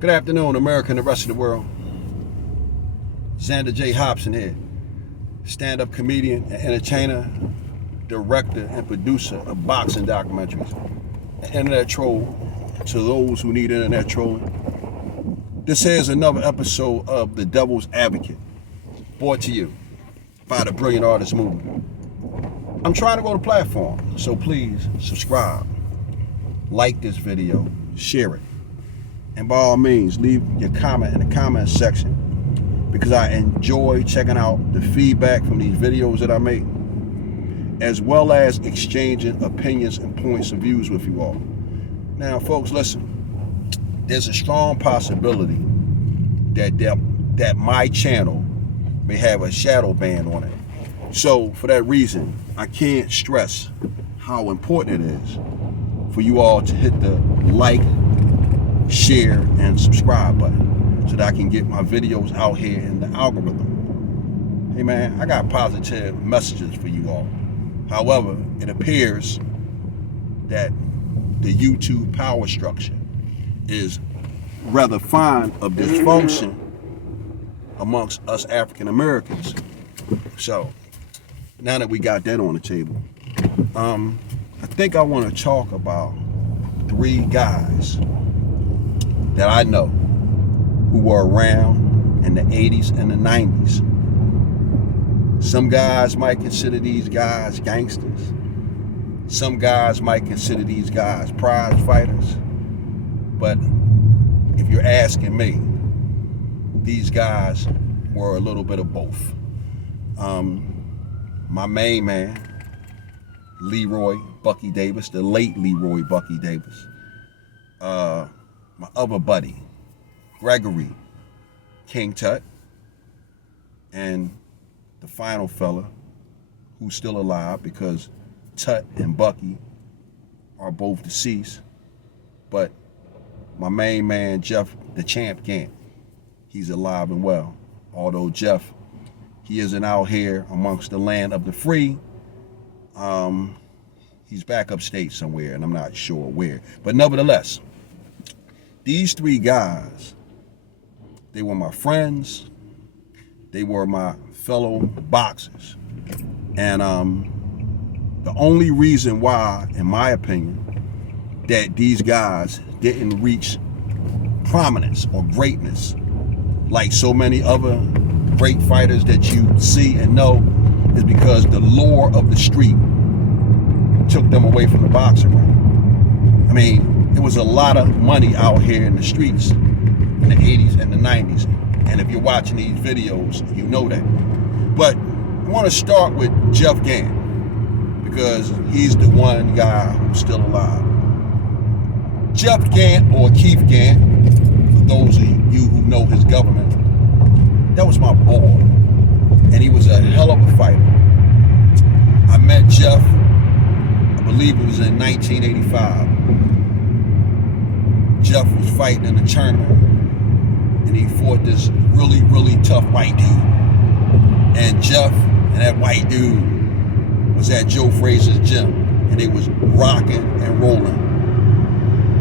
Good afternoon, America and the rest of the world. Xander J. Hobson here, stand-up comedian and entertainer, director and producer of boxing documentaries, an internet troll to those who need internet trolling. This is another episode of The Devil's Advocate, brought to you by the Brilliant Artist Movement. I'm trying to grow the platform, so please subscribe, like this video, share it. And by all means, leave your comment in the comment section, because I enjoy checking out the feedback from these videos that I make, as well as exchanging opinions and points of views with you all. Now, folks, listen, there's a strong possibility that my channel may have a shadow ban on it. So for that reason, I can't stress how important it is for you all to hit the like, share, and subscribe button so that I can get my videos out here in the algorithm. Hey man, I got positive messages for you all. However, it appears that the YouTube power structure is rather fond of dysfunction amongst us African Americans. So now that we got that on the table, I think I want to talk about three guys that I know who were around in the 80s and the 90s. Some guys might consider these guys gangsters. Some guys might consider these guys prize fighters. But if you're asking me, these guys were a little bit of both. My main man, Leroy Bucky Davis, the late Leroy Bucky Davis. My other buddy, Gregory King Tut, and the final fella who's still alive, because Tut and Bucky are both deceased, but my main man, Jeff the Champ Gant, he's alive and well. Although Jeff, he isn't out here amongst the land of the free. He's back upstate somewhere, and I'm not sure where. But nevertheless, these three guys, they were my friends, they were my fellow boxers. And the only reason why, in my opinion, that these guys didn't reach prominence or greatness like so many other great fighters that you see and know is because the lure of the street took them away from the boxing ring. I mean, there was a lot of money out here in the streets in the 80s and the 90s. And if you're watching these videos, you know that. But I want to start with Jeff Gant, because he's the one guy who's still alive. Jeff Gant, or Keith Gant, for those of you who know his government, that was my boy. And he was a hell of a fighter. I met Jeff, I believe it was in 1985. Jeff was fighting in a tournament, and he fought this really, really tough white dude. And Jeff and that white dude was at Joe Frazier's gym, and they was rocking and rolling.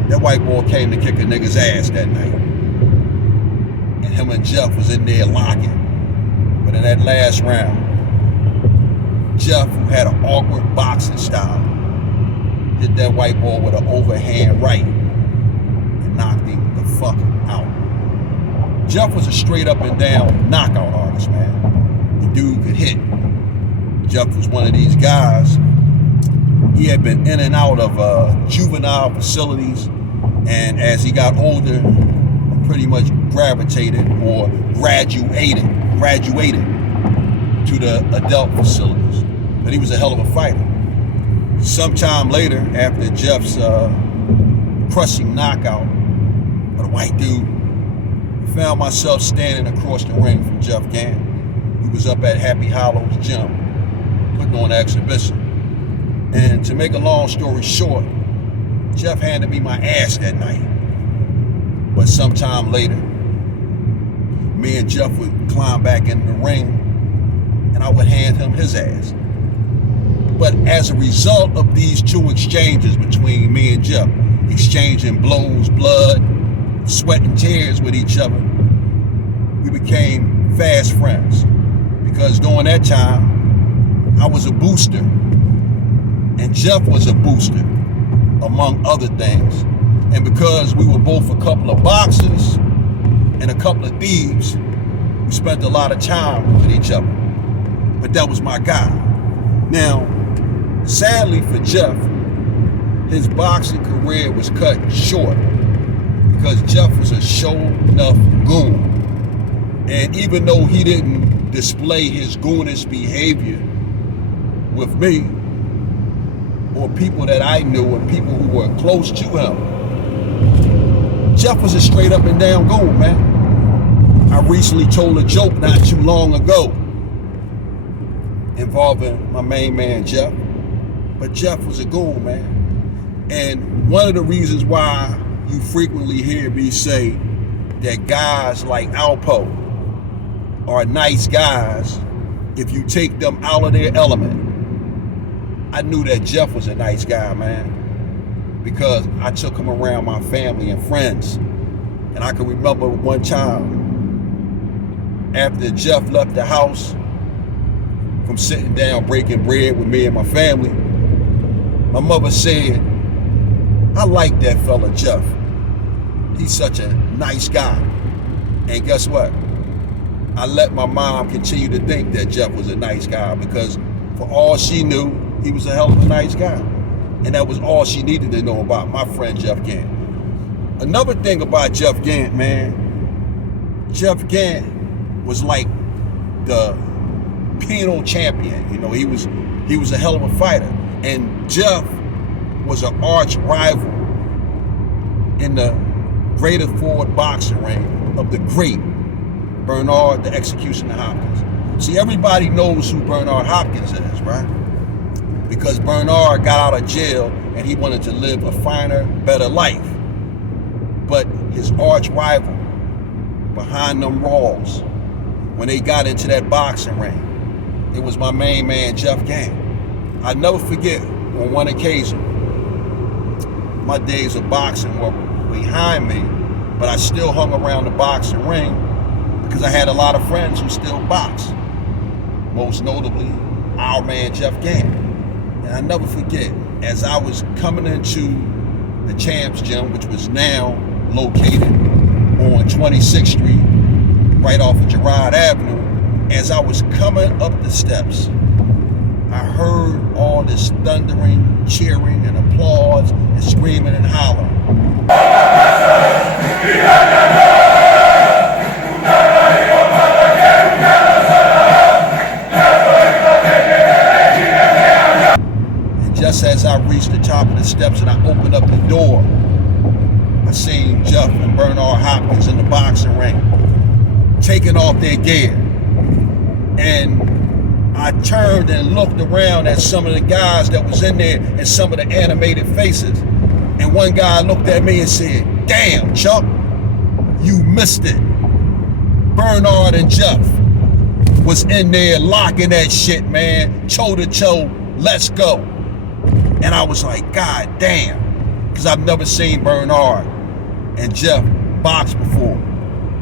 That white boy came to kick a nigga's ass that night. And him and Jeff was in there locking. But in that last round, Jeff, who had an awkward boxing style, hit that white boy with an overhand right and knocked him the fuck out. Jeff was a straight up and down knockout artist, man. The dude could hit. Jeff was one of these guys. He had been in and out of juvenile facilities, and as he got older, pretty much gravitated or graduated to the adult facilities. But he was a hell of a fighter. Sometime later, after Jeff's crushing knockout of the white dude, I found myself standing across the ring from Jeff Gant. He was up at Happy Hollow's gym, putting on an exhibition. And to make a long story short, Jeff handed me my ass that night. But sometime later, me and Jeff would climb back in the ring, and I would hand him his ass. But as a result of these two exchanges between me and Jeff, exchanging blows, blood, sweat and tears with each other, we became fast friends. Because during that time, I was a booster, and Jeff was a booster, among other things. And because we were both a couple of boxers and a couple of thieves, we spent a lot of time with each other. But that was my guy. Now, sadly for Jeff, his boxing career was cut short because Jeff was a show-enough goon. And even though he didn't display his goonish behavior with me or people that I knew and people who were close to him, Jeff was a straight up and down goon, man. I recently told a joke not too long ago involving my main man, Jeff. But Jeff was a goon, man. And one of the reasons why you frequently hear me say that guys like Alpo are nice guys if you take them out of their element. I knew that Jeff was a nice guy, man, because I took him around my family and friends. And I can remember one time after Jeff left the house from sitting down breaking bread with me and my family, my mother said, "I like that fella Jeff. He's such a nice guy." And guess what? I let my mom continue to think that Jeff was a nice guy because for all she knew, he was a hell of a nice guy. And that was all she needed to know about my friend Jeff Gant. Another thing about Jeff Gant, man, Jeff Gant was like the penal champion. You know, he was a hell of a fighter. And Jeff was an arch rival in the greater forward boxing ring of the great Bernard the Executioner Hopkins. See, everybody knows who Bernard Hopkins is, right? Because Bernard got out of jail and he wanted to live a finer, better life. But his arch rival behind them walls, when they got into that boxing ring, it was my main man, Jeff Gant. I'll never forget on one occasion, my days of boxing were behind me, but I still hung around the boxing ring because I had a lot of friends who still boxed. Most notably, our man, Jeff Gant. And I never forget, as I was coming into the Champs Gym, which was now located on 26th Street, right off of Girard Avenue, as I was coming up the steps, I heard all this thundering, cheering, and applause, and screaming and hollering. And just as I reached the top of the steps and I opened up the door, I seen Jeff and Bernard Hopkins in the boxing ring, taking off their gear. And I turned and looked around at some of the guys that was in there and some of the animated faces. And one guy looked at me and said, "Damn, Chuck, you missed it." Bernard and Jeff was in there locking that shit, man, toe to toe, let's go. And I was like, God damn, because I've never seen Bernard and Jeff box before.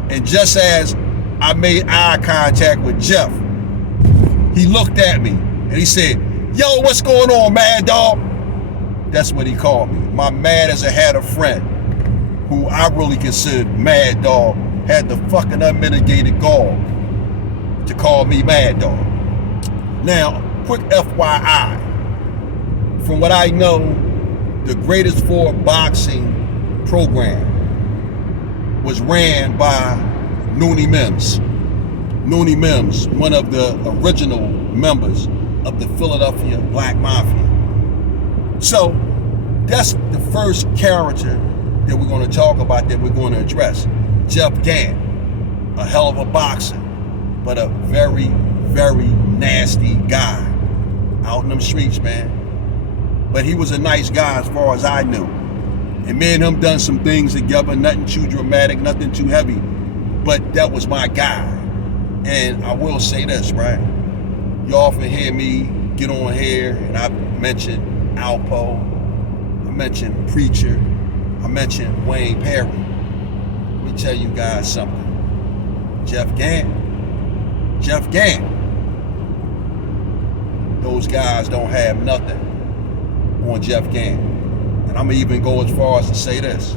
And just as I made eye contact with Jeff, he looked at me and he said, "Yo, what's going on, Mad Dog?" That's what he called me. My mad as I had a friend who I really considered Mad Dog had the fucking unmitigated gall to call me Mad Dog. Now, quick FYI, from what I know, the greatest forward boxing program was ran by Noonie Mims. Noonie Mims, one of the original members of the Philadelphia Black Mafia. So that's the first character that we're going to talk about, that we're going to address. Jeff Gant, a hell of a boxer, but a very, very nasty guy out in them streets, man. But he was a nice guy as far as I knew. And me and him done some things together, nothing too dramatic, nothing too heavy, but that was my guy. And I will say this, right? You often hear me get on here and I mention Alpo, I mention Preacher, I mention Wayne Perry. Let me tell you guys something. Jeff Gant. Those guys don't have nothing on Jeff Gant. And I'm going to even go as far as to say this.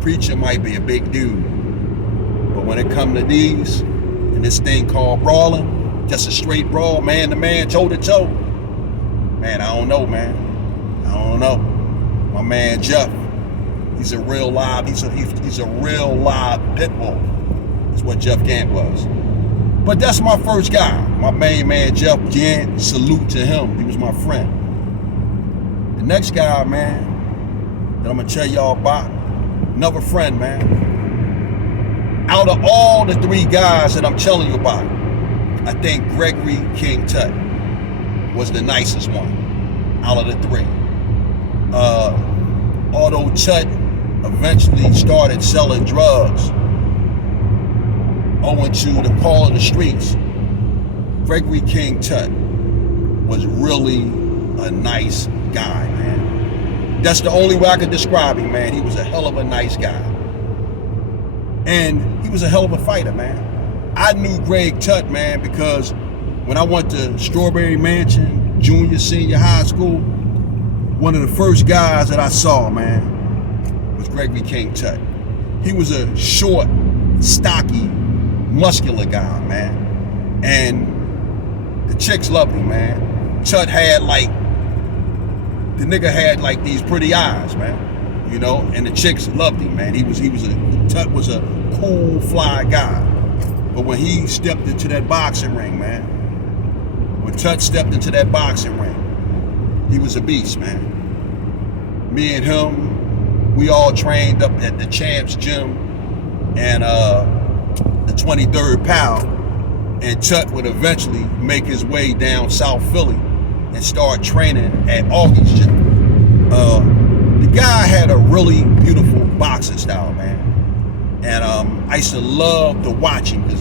Preacher might be a big dude, but when it comes to these, and this thing called brawling, just a straight brawl, man to man, toe to toe, man, I don't know, man. I don't know. My man Jeff, he's a real live pit bull. That's what Jeff Gant was. But that's my first guy, my main man Jeff Gant. Salute to him. He was my friend. The next guy, man, that I'm gonna tell y'all about, another friend, man. Out of all the three guys that I'm telling you about, I think Gregory King Tut was the nicest one out of the three. Although Tut eventually started selling drugs owing to the call of the streets, Gregory King Tut was really a nice guy, man. That's the only way I could describe him, man. He was a hell of a nice guy. And he was a hell of a fighter, man. I knew Greg Tut, man, because when I went to Strawberry Mansion, junior, senior high school, one of the first guys that I saw, man, was Gregory King Tut. He was a short, stocky, muscular guy, man. And the chicks loved him, man. Tut had the nigga had these pretty eyes, man. You know, and the chicks loved him, man. Tut was a cool, fly guy. But when he stepped into that boxing ring, man, when Tut stepped into that boxing ring, he was a beast, man. Me and him, we all trained up at the Champs Gym and the 23rd Pal, and Tut would eventually make his way down South Philly and start training at Augie's Gym. The guy had a really beautiful boxing style, man. And I used to love to watch him because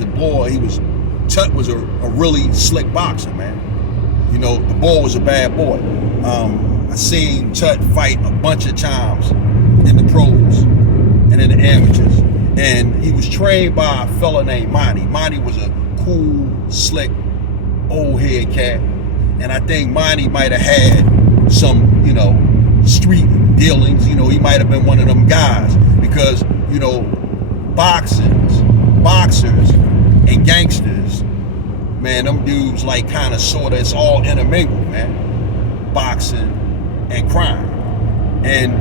Tut was a really slick boxer, man. You know, the boy was a bad boy. I seen Tut fight a bunch of times in the pros and in the amateurs. And he was trained by a fella named Monty. Monty was a cool, slick, old head cat. And I think Monty might have had some, street dealings. He might have been one of them guys. Because, boxers, and gangsters, man, them dudes it's all intermingled, man. Boxing and crime. And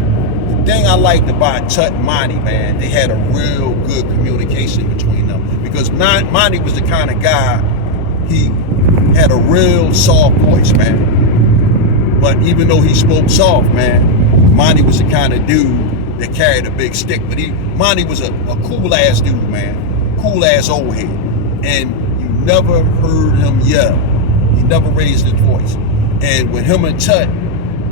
the thing I liked about Tut and Monty, man, they had a real good communication between them. Because Monty was the kind of guy, he had a real soft voice, man. But even though he spoke soft, man, Monty was the kind of dude that carried a big stick. But Monty was a cool ass dude, man. Cool ass old head. And you never heard him yell. He never raised his voice. And when him and Tut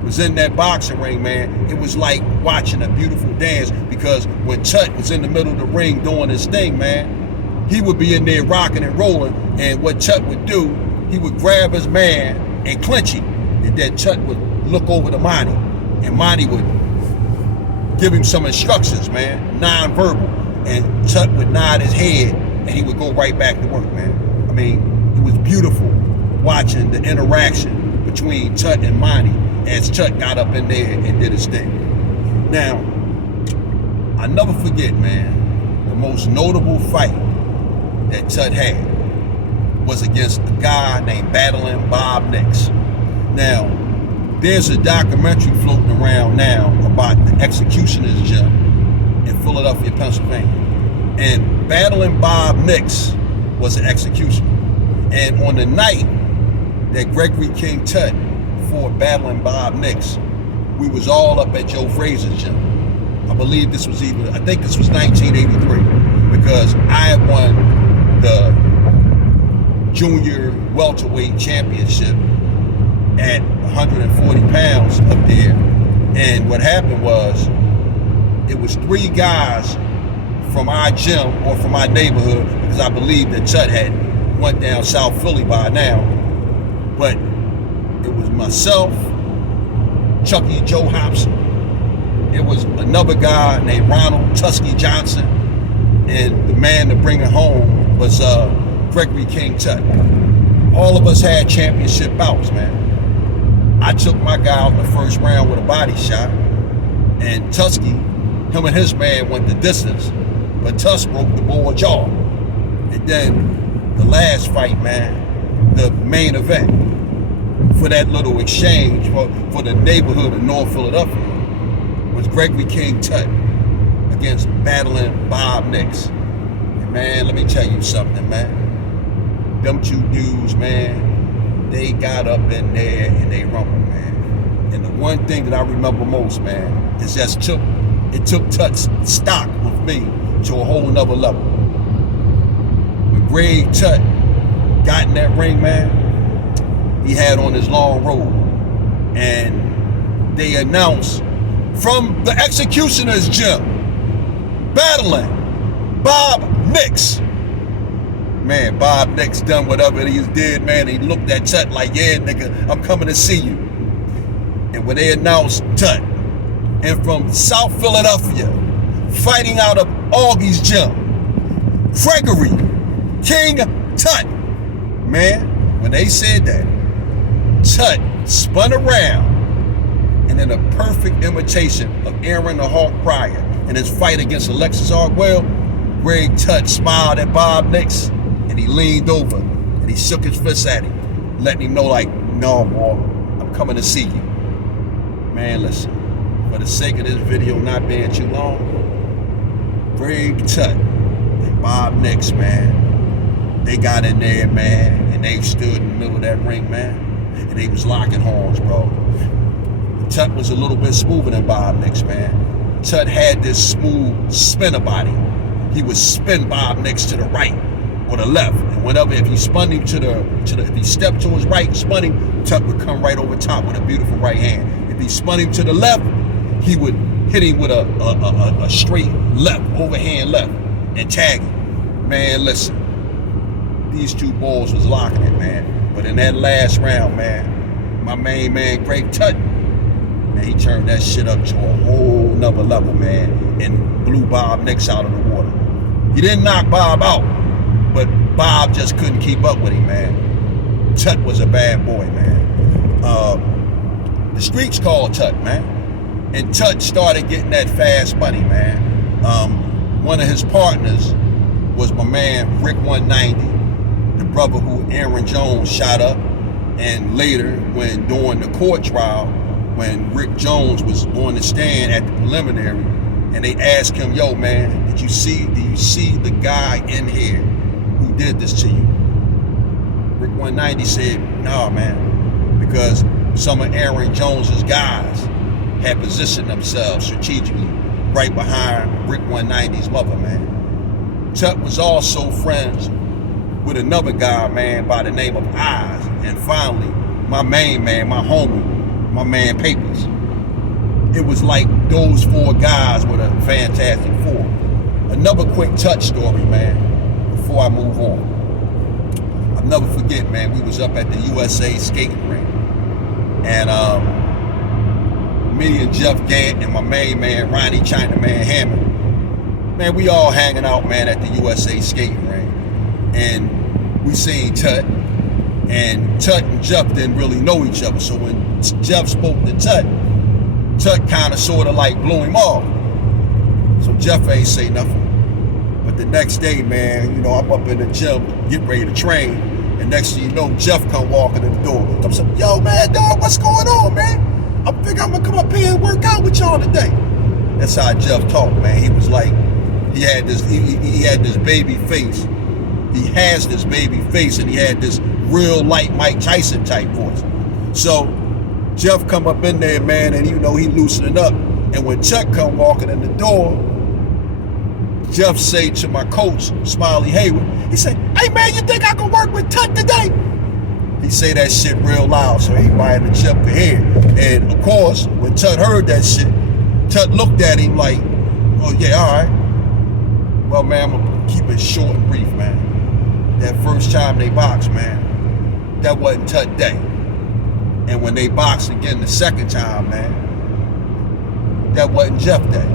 was in that boxing ring, man, it was like watching a beautiful dance. Because when Tut was in the middle of the ring doing his thing, man, he would be in there rocking and rolling. And what Tut would do, he would grab his man and clinch him. And then Tut would look over to Monty. And Monty would give him some instructions, man, non-verbal. And Tut would nod his head and he would go right back to work, man. I mean, it was beautiful watching the interaction between Tut and Monty as Tut got up in there and did his thing. Now, I never forget, man, the most notable fight that Tut had was against a guy named Battling Bob Nix. Now, there's a documentary floating around now about the Executioner's Gym in Philadelphia, Pennsylvania. And Battling Bob Nix was an executioner. And on the night that Gregory King Tut fought Battling Bob Nix, we was all up at Joe Frazier's gym. I think this was 1983, because I had won the junior welterweight championship at 140 pounds up there. And what happened was, it was three guys from our gym or from our neighborhood, because I believe that Tut had went down South Philly by now. But it was myself, Chucky Joe Hobson. It was another guy named Ronald Tusky Johnson, And the man to bring it home was Gregory King Tut. All of us had championship bouts, man. I took my guy out in the first round with a body shot. And Tusky, him and his man went the distance, but Tusk broke the boy jaw. And then the last fight, man, the main event for that little exchange for the neighborhood of North Philadelphia was Gregory King Tut against battling Bob Nix. And man, let me tell you something, man. Them two dudes, man, they got up in there and they rumbled, man. And the one thing that I remember most, man, is it took Tut's stock with me to a whole nother level. When Greg Tut got in that ring, man, he had on his long robe. And they announced from the executioner's gym, battling Bob Nix. Man, Bob Nix done whatever he did, man. He looked at Tut like, yeah, nigga, I'm coming to see you. And when they announced Tut, and from South Philadelphia, fighting out of Augie's gym, Gregory King Tut, man, when they said that, Tut spun around, and in a perfect imitation of Aaron the Hawk Pryor in his fight against Alexis Arguello, Greg Tut smiled at Bob Nix, and he leaned over, and he shook his fist at him, letting him know like, no, boy, I'm coming to see you. Man, listen, for the sake of this video not being too long, Greg Tut and Bob Nix, man, they got in there, man, and they stood in the middle of that ring, man, and they was locking horns, bro. Tut was a little bit smoother than Bob Nix, man. Tut had this smooth spinner body. He would spin Bob Nix to the right or the left, and whenever, if he spun him if he stepped to his right and spun him, Tut would come right over top with a beautiful right hand. If he spun him to the left, he would hit him with a straight left, overhand left, and tag him. Man, listen, these two boys was locking it, man. But in that last round, man, my main man, Greg Tut, man, he turned that shit up to a whole nother level, man, and blew Bob Nix out of the water. He didn't knock Bob out, but Bob just couldn't keep up with him, man. Tut was a bad boy, man. The streets called Tut, man. And Tut started getting that fast money, man. One of his partners was my man, Rick 190, the brother who Aaron Jones shot up. And later, when during the court trial, when Rick Jones was on the stand at the preliminary, and they asked him, yo, man, do you see the guy in here who did this to you? Rick 190 said, no, man, because some of Aaron Jones's guys had positioned themselves strategically right behind Rick 190's mother, man. Tut was also friends with another guy, man, by the name of Eyes. And finally, my main man, my homie, my man Papers. It was like those four guys were the Fantastic Four. Another quick Tut story, man, before I move on. I'll never forget, man, we was up at the USA skating rink. And me and Jeff Gant and my main man, Ronnie Chinaman Hammond, man, we all hanging out, man, at the USA skating ring. And we seen Tut, and Tut and Jeff didn't really know each other. So when Jeff spoke to Tut, Tut kind of sort of like blew him off. So Jeff ain't say nothing. But the next day, man, you know, I'm up in the gym, getting ready to train. And next thing you know, Jeff come walking in the door. I'm saying, yo, man, dog, what's going on, man? I figure I'm gonna come up here and work out with y'all today. That's how Jeff talked, man. He was like, he had this baby face. He has this baby face, and he had this real light Mike Tyson type voice. So Jeff come up in there, man, and you know he loosening up. And when Chuck come walking in the door, Jeff say to my coach, Smiley Hayward, he said, hey man, you think I can work with Tut today? He say that shit real loud so everybody in the gym could hear. And of course, when Tut heard that shit, Tut looked at him like, oh yeah, all right. Well, man, I'm gonna keep it short and brief, man. That first time they boxed, man, that wasn't Tut day. And when they boxed again the second time, man, that wasn't Jeff day.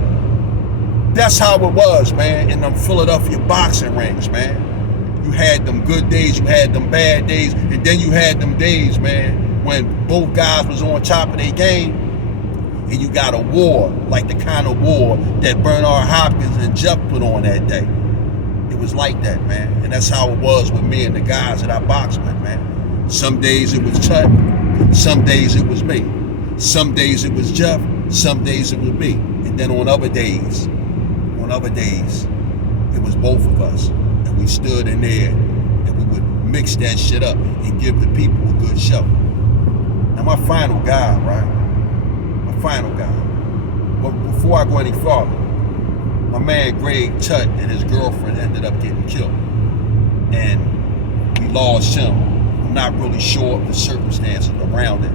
That's how it was, man, in them Philadelphia boxing rings, man. You had them good days, you had them bad days, and then you had them days, man, when both guys was on top of their game, and you got a war, like the kind of war that Bernard Hopkins and Jeff put on that day. It was like that, man, and that's how it was with me and the guys that I boxed with, man. Some days it was Tut, some days it was me. Some days it was Jeff, some days it was me. And then on other days, it was both of us. And we stood in there and we would mix that shit up and give the people a good show. Now my final guy, right? But before I go any farther, my man Greg Tut and his girlfriend ended up getting killed. And we lost him. I'm not really sure of the circumstances around it.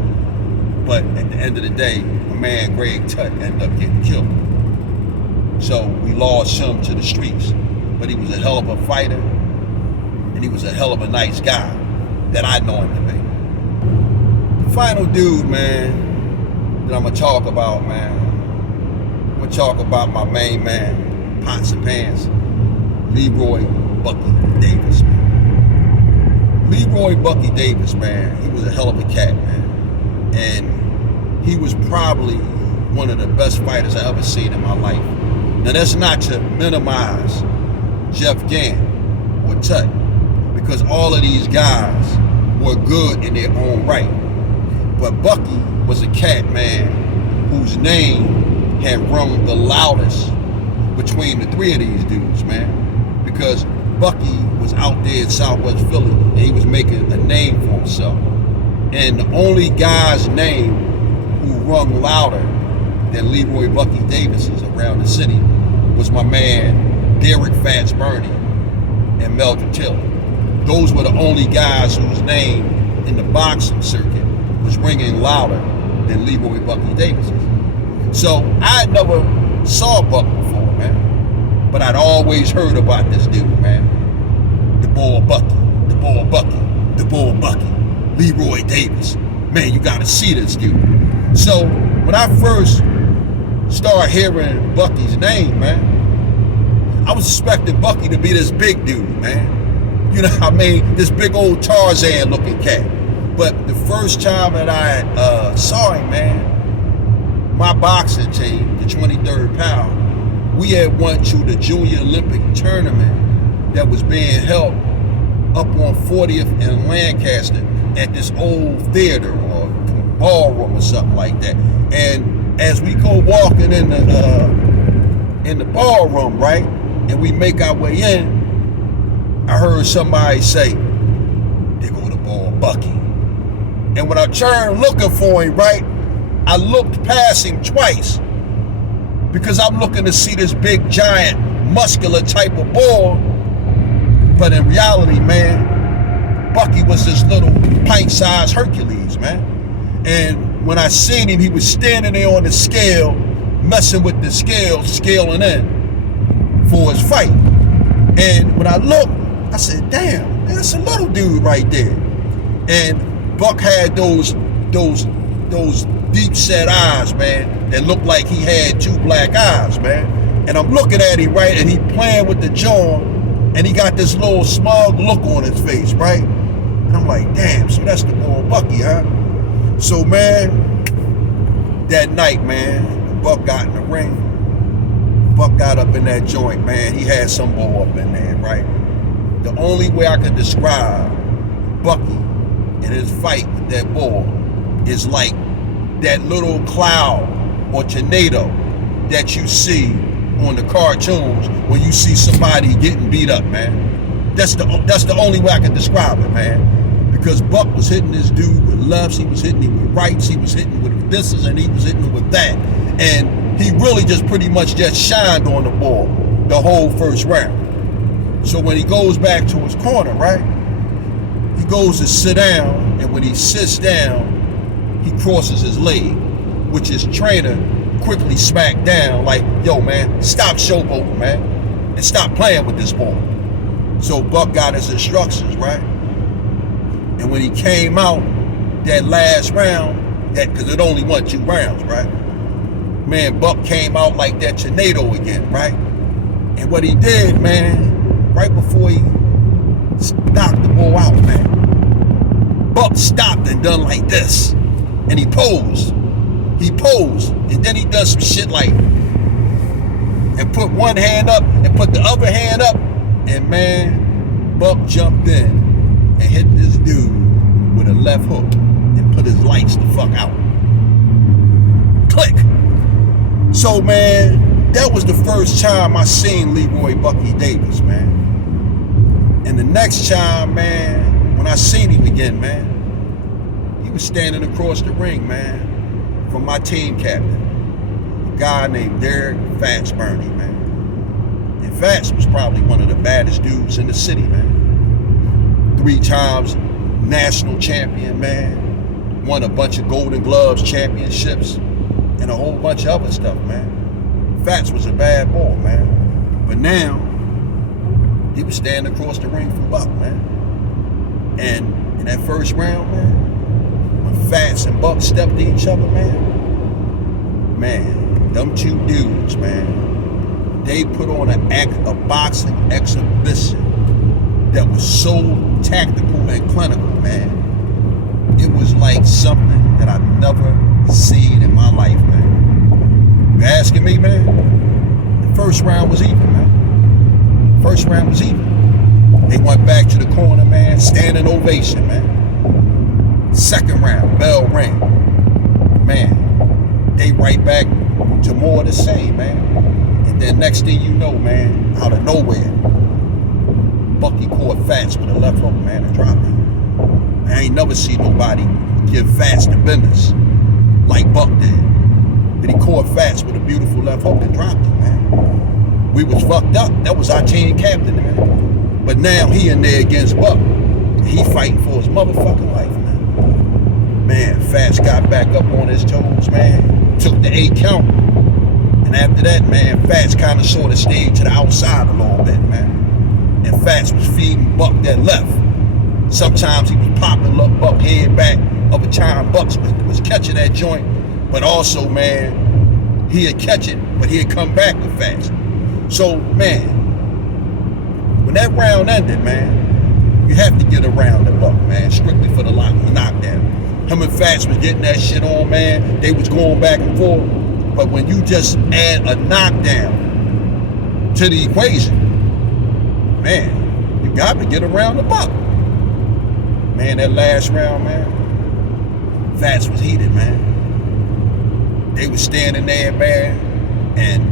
But at the end of the day, my man Greg Tut ended up getting killed. So we lost him to the streets. But he was a hell of a fighter, and he was a hell of a nice guy that I know him to be. The final dude, man, that I'm gonna talk about, man, I'm gonna talk about my main man, Pots and Pans, Leroy Bucky Davis, man. Leroy Bucky Davis, man, he was a hell of a cat, man. And he was probably one of the best fighters I ever seen in my life. Now that's not to minimize Jeff Gann or Tut, because all of these guys were good in their own right. But Bucky was a cat, man, whose name had rung the loudest between the three of these dudes, man. Because Bucky was out there in Southwest Philly and he was making a name for himself. And the only guy's name who rung louder than Leroy Bucky Davis's around the city was my man Derek Fats Burney and Meldrum Tiller. Those were the only guys whose name in the boxing circuit was ringing louder than Leroy Bucky Davis's. So I never saw Buck before, man. But I'd always heard about this dude, man. The boy Bucky, the boy Bucky, the boy Bucky, Leroy Davis. Man, you gotta see this dude. So when I first started hearing Bucky's name, man, I was expecting Bucky to be this big dude, man. You know what I mean? This big old Tarzan looking cat. But the first time that I saw him, man, my boxing team, the 23rd Pound, we had went to the Junior Olympic tournament that was being held up on 40th and Lancaster at this old theater or ballroom or something like that. And as we go walking in the ballroom, right, and we make our way in, I heard somebody say, "There go the boy Bucky." And when I turned looking for him, right, I looked past him twice because I'm looking to see this big, giant, muscular type of boy. But in reality, man, Bucky was this little pint-sized Hercules, man. And when I seen him, he was standing there on the scale, messing with the scale, scaling in for his fight. And when I looked, I said, damn, man, that's a little dude right there. And Buck had those deep set eyes, man, that looked like he had two black eyes, man. And I'm looking at him, right, and he playing with the jaw, and he got this little smug look on his face, right? And I'm like, damn, so that's the boy Bucky, huh? So, man, that night, man, Buck got in the ring. Buck got up in that joint, man. He had some boy up in there, right? The only way I could describe Bucky and his fight with that boy is like that little cloud or tornado that you see on the cartoons when you see somebody getting beat up, man. That's the only way I can describe it, man. Because Buck was hitting this dude with lefts, he was hitting him with rights, he was hitting with thises, and he was hitting him with that. And he really just pretty much just shined on the ball the whole first round. So when he goes back to his corner, right, he goes to sit down, and when he sits down, he crosses his leg, which his trainer quickly smacked down like, yo, man, stop showboating, man, and stop playing with this ball. So Buck got his instructions, right? And when he came out that last round, because it only won 2 rounds, right? Man, Buck came out like that tornado again, right? And what he did, man, right before he knocked the ball out, man, Buck stopped and done like this. And he posed. And then he does some shit like, and put one hand up and put the other hand up. And man, Buck jumped in and hit this dude with a left hook and put his lights the fuck out. Click. So man, that was the first time I seen Leroy Bucky Davis, man. And the next time, man, when I seen him again, man, he was standing across the ring, man, from my team captain, a guy named Derek Fats Burney, man. And Fats was probably one of the baddest dudes in the city, man. 3 times national champion, man. Won a bunch of Golden Gloves championships and a whole bunch of other stuff, man. Fats was a bad boy, man. But now, he was standing across the ring from Buck, man. And in that first round, man, when Fats and Buck stepped to each other, man, them two dudes, man, they put on a boxing exhibition that was so tactical and clinical, man. It was like something that I've never seen in my life, man. You asking me, man? The first round was even, man. First round was even. They went back to the corner, man, standing ovation, man. Second round, bell ring. Man, they right back to more of the same, man. And then next thing you know, man, out of nowhere, Bucky caught Fats with a left hook, man, and dropped him. I ain't never seen nobody give Fats the business like Buck did. But he caught Fats with a beautiful left hook and dropped him, man. We was fucked up. That was our team captain, man. But now he in there against Buck. He fighting for his motherfucking life, man. Man, Fats got back up on his toes, man. Took the 8 count. And after that, man, Fats kind of sort of stayed to the outside a little bit, man. And Fats was feeding Buck that left. Sometimes he was popping Buck head back. Other time Buck was catching that joint. But also, man, he'd catch it, but he'd come back with Fats. So, man, when that round ended, man, you have to get around the Buck, man, strictly for the knockdown. Him and Fats was getting that shit on, man. They was going back and forth. But when you just add a knockdown to the equation, man, you got to get around the Buck. Man, that last round, man, Fats was heated, man. They was standing there, man, and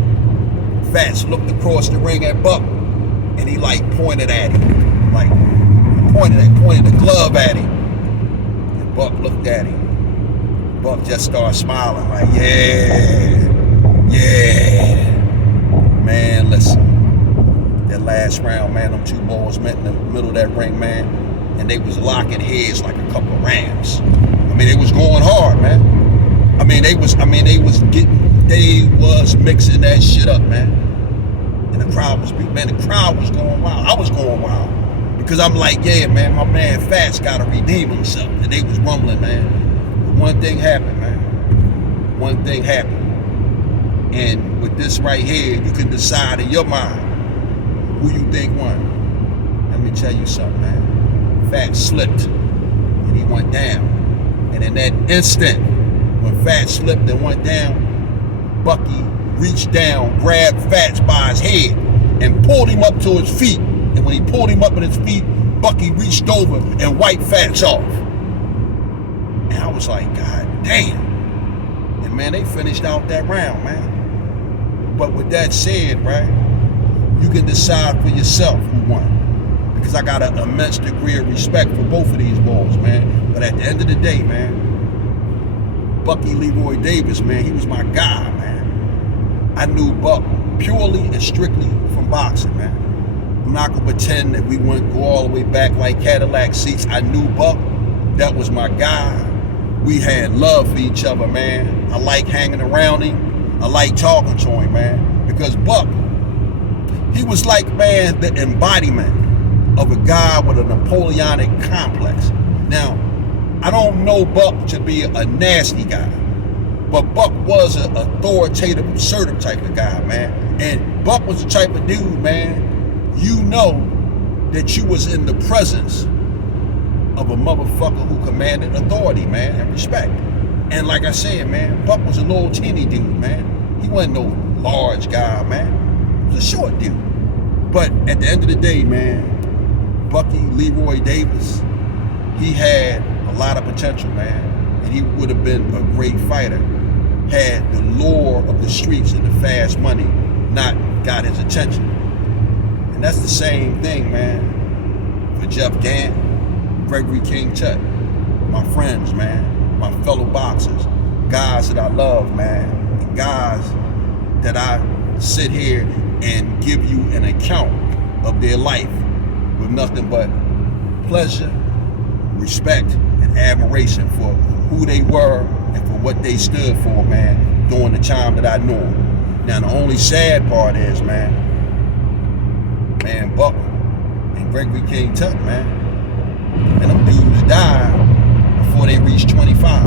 Fats looked across the ring at Buck, and he like pointed at him, like pointed the glove at him. And Buck looked at him. Buck just started smiling like, yeah. Man, listen, that last round, man, them two balls met in the middle of that ring, man, and they was locking heads like a couple of rams. I mean, they was going hard, man. They was mixing that shit up, man. And the crowd was going wild. I was going wild. Because I'm like, yeah, man, my man Fats gotta redeem himself. And they was rumbling, man. But one thing happened, man. One thing happened. And with this right here, you can decide in your mind who you think won. Let me tell you something, man. Fats slipped and he went down. And in that instant, when Fats slipped and went down, Bucky reached down, grabbed Fats by his head, and pulled him up to his feet. And when he pulled him up at his feet, Bucky reached over and wiped Fats off. And I was like, God damn. And man, they finished out that round, man. But with that said, right, you can decide for yourself who won. Because I got an immense degree of respect for both of these balls, man. But at the end of the day, man, Bucky Leroy Davis, man, he was my guy, man. I knew Buck purely and strictly from boxing, man. I'm not gonna pretend that we wouldn't go all the way back like Cadillac seats. I knew Buck, that was my guy. We had love for each other, man. I like hanging around him. I like talking to him, man. Because Buck, he was like, man, the embodiment of a guy with a Napoleonic complex. Now, I don't know Buck to be a nasty guy. But Buck was an authoritative, assertive type of guy, man. And Buck was the type of dude, man, you know that you was in the presence of a motherfucker who commanded authority, man, and respect. And like I said, man, Buck was a little teeny dude, man. He wasn't no large guy, man. He was a short dude. But at the end of the day, man, Bucky Leroy Davis, he had a lot of potential, man. And he would have been a great fighter had the lure of the streets and the fast money not got his attention. And that's the same thing, man, for Jeff Gant, Gregory King Tut, my friends, man, my fellow boxers, guys that I love, man, and guys that I sit here and give you an account of their life with nothing but pleasure, respect, and admiration for who they were and for what they stood for, man, during the time that I knew them. Now, the only sad part is, man, Buck and Gregory King Tut, man, and them dudes died before they reached 25.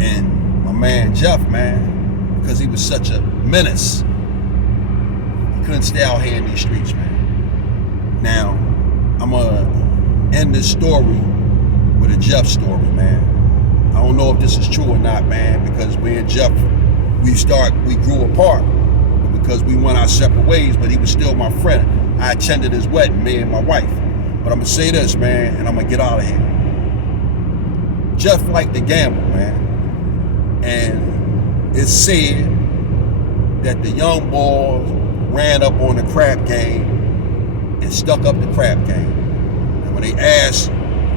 And my man Jeff, man, because he was such a menace, he couldn't stay out here in these streets, man. Now, I'm going to end this story with a Jeff story, man. I don't know if this is true or not, man, because me and Jeff, we grew apart because we went our separate ways, but he was still my friend. I attended his wedding, me and my wife. But I'm going to say this, man, and I'm going to get out of here. Jeff liked to gamble, man. And it's said that the young boys ran up on the crap game and stuck up the crap game. And when they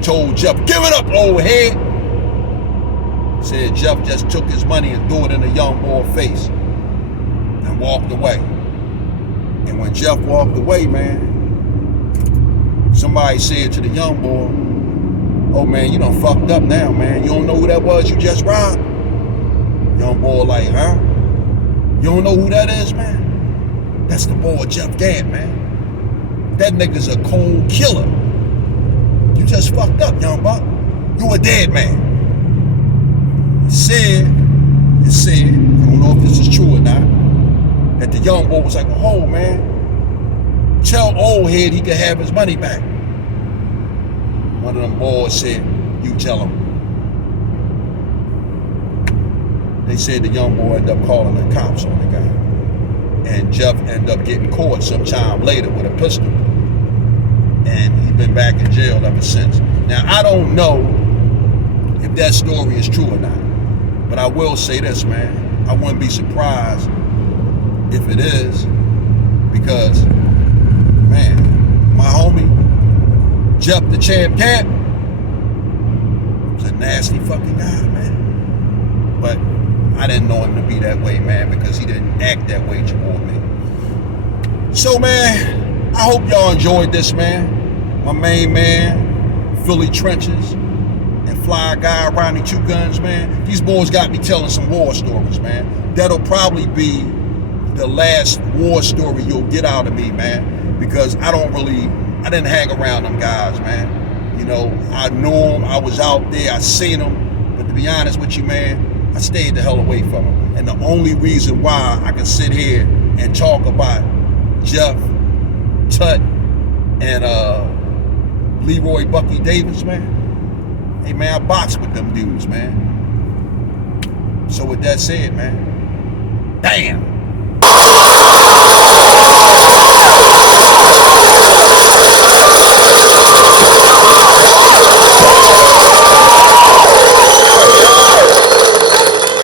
told Jeff, give it up, old head, said Jeff just took his money and threw it in the young boy's face and walked away. And when Jeff walked away, man, somebody said to the young boy, oh man, you done fucked up now, man. You don't know who that was you just robbed? Young boy like, huh? You don't know who that is, man? That's the boy Jeff Gant, man. That nigga's a cold killer. You just fucked up, young buck. You a dead man. It said, I don't know if this is true or not, that the young boy was like, oh man, tell old head he can have his money back. One of them boys said, you tell him. They said the young boy ended up calling the cops on the guy. And Jeff ended up getting caught sometime later with a pistol. And he's been back in jail ever since. Now, I don't know if that story is true or not. But I will say this, man. I wouldn't be surprised if it is, because, man, my homie, Jeff the Champ Gant, was a nasty fucking guy, man. But I didn't know him to be that way, man, because he didn't act that way toward me. So, man, I hope y'all enjoyed this, man. My main man, Philly Trenches, and Fly Guy Ronnie Two Guns, man. These boys got me telling some war stories, man. That'll probably be the last war story you'll get out of me, man, because I didn't hang around them guys, man. You know, I knew them, I was out there, I seen them, but to be honest with you, man, I stayed the hell away from them. And the only reason why I can sit here and talk about Jeff, Tut, and Leroy Bucky Davis, man, hey, man, I boxed with them dudes, man. So with that said, man, damn.